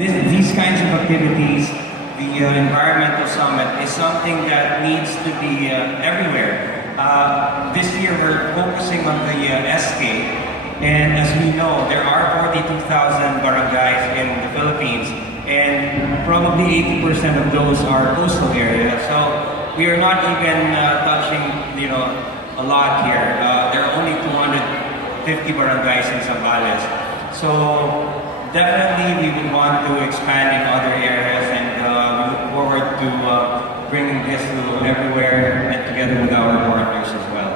these kinds of activities, the environmental summit, is something that needs to be everywhere. This year we're focusing on the SK, and as we know, there are 42,000 barangays in the Philippines, and probably 80% of those are coastal areas. So we are not even touching, a lot here. There are only 250 barangays in Zambales. So definitely we would want to expand in other areas, and we look forward to bringing this to everywhere and together with our partners as well.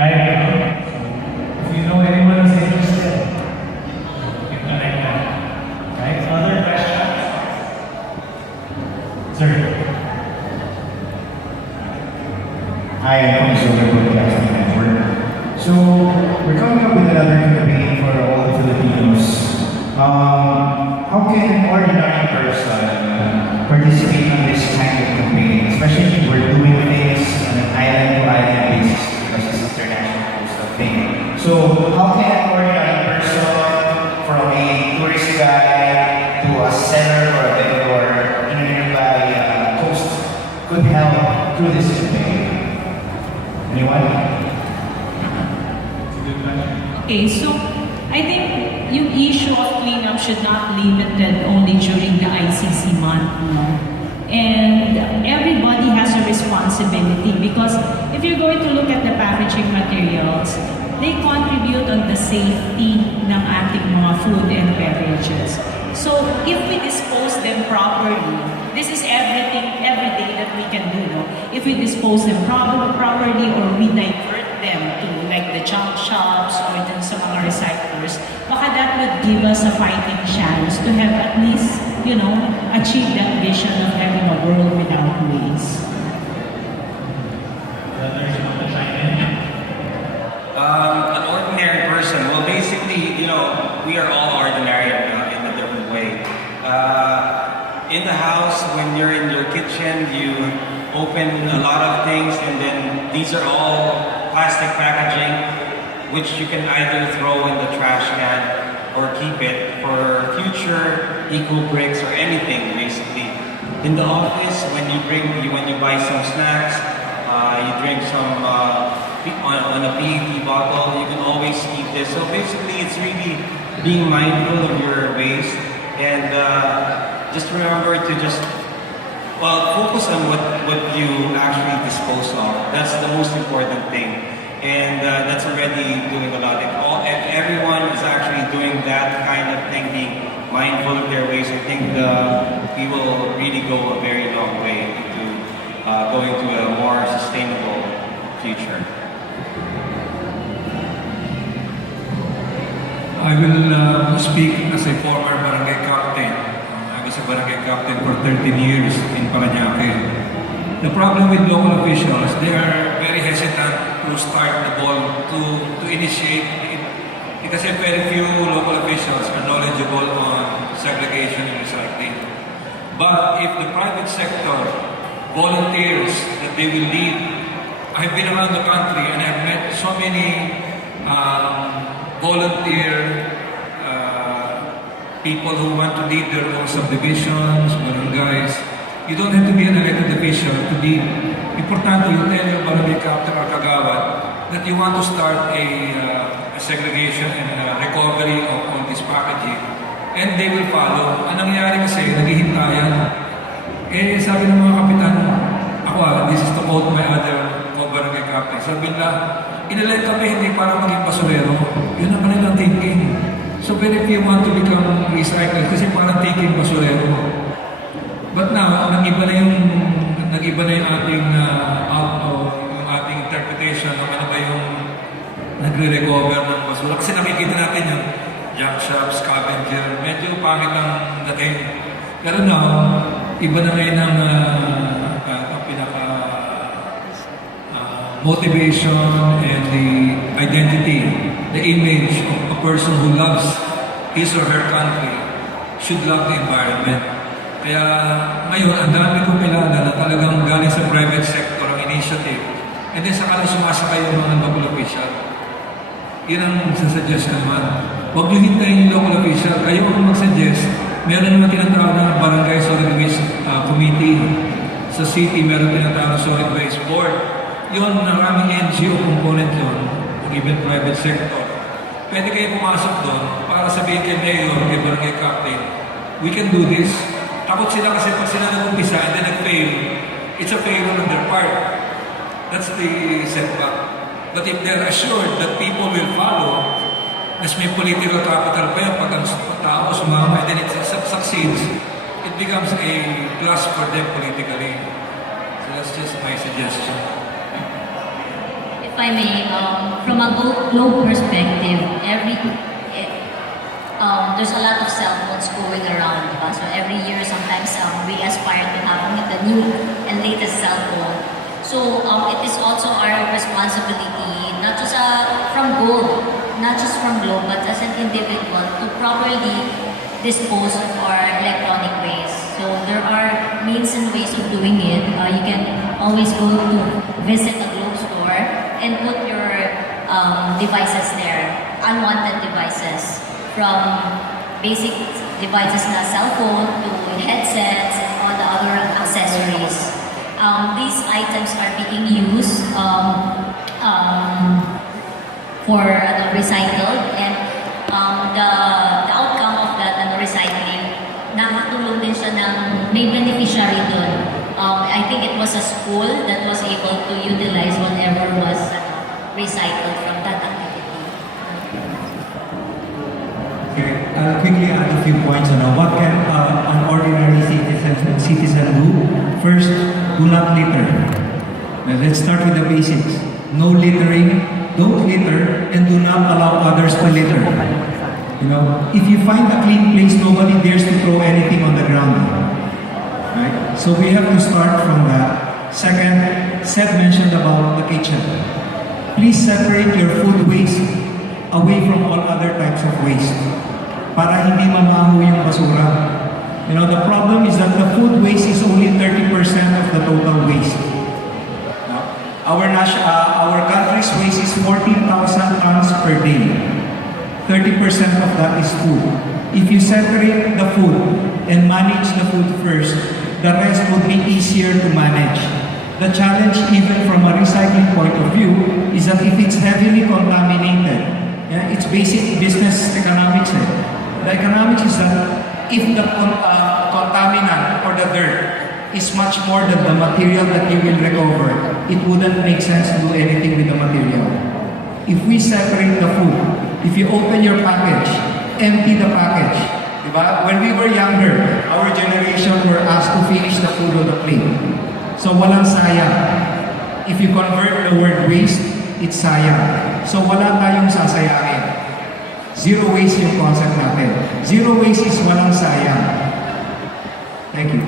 Right. If you know anyone who's interested, you can connect them. Right? Other questions? Sir. Hi, I'm from the Broadcasting Network. So, we're coming up with another campaign for all the Filipinos. How can an ordinary person participate in this kind of campaign? Especially if we're doing things on an island-to-island basis because it's international coastal thing. So, how can an ordinary person, from a tourist guide to a seller or a vendor in a nearby coast, could help through this campaign? Anyone? Okay, so I think yung issue of cleanup should not be limited only during the ICC month. No? And everybody has a responsibility, because if you're going to look at the packaging materials, they contribute on the safety ng ating mga food and beverages. So if we dispose them properly, this is everything, every day that we can do. No? If we dispose them properly, or we divert them to like the junk shops or dun sa mga recyclers, baka that would give us a fighting chance to have at least, achieve that vision of having a world without waste. An ordinary person, well, basically, we are all ordinary in a different way. In the house, when you're in your kitchen, you open a lot of things, and then these are all plastic packaging, which you can either throw in the trash can or keep it for future eco bricks or anything, basically. In the office, when you buy some snacks, you drink some on a PET bottle, you can always keep this. So basically, it's really being mindful of your waste, and just remember to focus on what you actually dispose of. That's the most important thing, and that's already doing a lot. If everyone is actually doing that kind of thing, being mindful of their waste, I think we will really go a very long way to going to a more sustainable future. I will speak as a former barangay captain. I was a barangay captain for 13 years in Parañaque. The problem with local officials, they are very hesitant to start the ball, to initiate it, because very few local officials are knowledgeable on segregation and recycling. But if the private sector volunteers that they will lead, I've been around the country and I've met so many volunteer people who want to lead their own subdivisions, barangays. You don't have to be an elected official to lead. Importante, you tell your barangay captain or kagawad that you want to start a segregation and recovery of all this packaging, and they will follow. Ang nangyayari kasi, naghihintayan. Sabi ng mga kapitan, this is to quote my other barangay captain, sabi nila, inalay kami hindi para maging basurero. Yun ang kanilang thinking. So very few want to become recycled kasi parang thinking basurero. But now, nag-iba na yung ating yung ating interpretation ng ano ba yung nagre-recover ng basura. Kasi nakikita natin yung junk shop, scavenger, medyo pangit ang dating. Pero now, iba na ngayon ang motivation and the identity, the image of a person who loves his or her country should love the environment. Kaya ngayon, ang dami kong kilala na talagang galing sa private sector ang initiative, and then saka na sumasakay yung mga local official. Yun ang sasuggest ko naman. Huwag nyo hintayin yung local official. Ayaw ko mag-suggest waste. Meron naman tinatawag na barangay solid waste committee. Sa city, meron tinatawag na solid waste board. Yun, maraming NGO component yun, o even private sector. Pwede kayo pumasok doon para sabihin kay mayor, kay barangay captain, we can do this. Takot sila kasi pag sila nag-umpisa and then nag-fail, it's a failure on their part. That's the setback. But if they're assured that people will follow, mas may political capital pa yan, pag ang tao sumama and then it succeeds, it becomes a plus for them politically. So that's just my suggestion. If I may, from a globe perspective, there's a lot of cell phones going around. Diba? So every year, sometimes we aspire to have the new and latest cell phone. So it is also our responsibility, not just from Gold, not just from Globe, but as an individual, to properly dispose of our electronic waste. So there are means and ways of doing it. You can always go to visit a Globe store and put your devices there, unwanted devices, from basic devices na cell phone to headsets and all the other accessories. These items are being used for recycled, and the outcome of that recycling, nakatulong din siya ng may beneficiary doon. I think it was a school that was able to utilize whatever was recycled from that activity. Okay, I'll quickly add a few points on what can an ordinary citizen do. First, do not litter. Now, let's start with the basics. No littering, don't litter, and do not allow others to litter. You know, if you find a clean place, nobody dares to throw anything on the ground. Right? So we have to start from that. Second, Seth mentioned about the kitchen. Please separate your food waste away from all other types of waste, para hindi mamaho yung basura. You know, the problem is that the food waste is only 30% of the total waste. Our country's waste is 14,000 tons per day. 30% of that is food. If you separate the food and manage the food first, the rest would be easier to manage. The challenge, even from a recycling point of view, is that if it's heavily contaminated, it's basic business economics. The economics is that if the contaminant or the dirt is much more than the material that you will recover, it wouldn't make sense to do anything with the material. If we separate the food, if you open your package, empty the package. Diba? When we were younger, our generation were asked to finish the food on the plate. So walang sayang. If you convert the word waste, it's sayang. So wala tayong sasayangin. Zero waste yung concept natin. Zero waste is walang sayang. Thank you.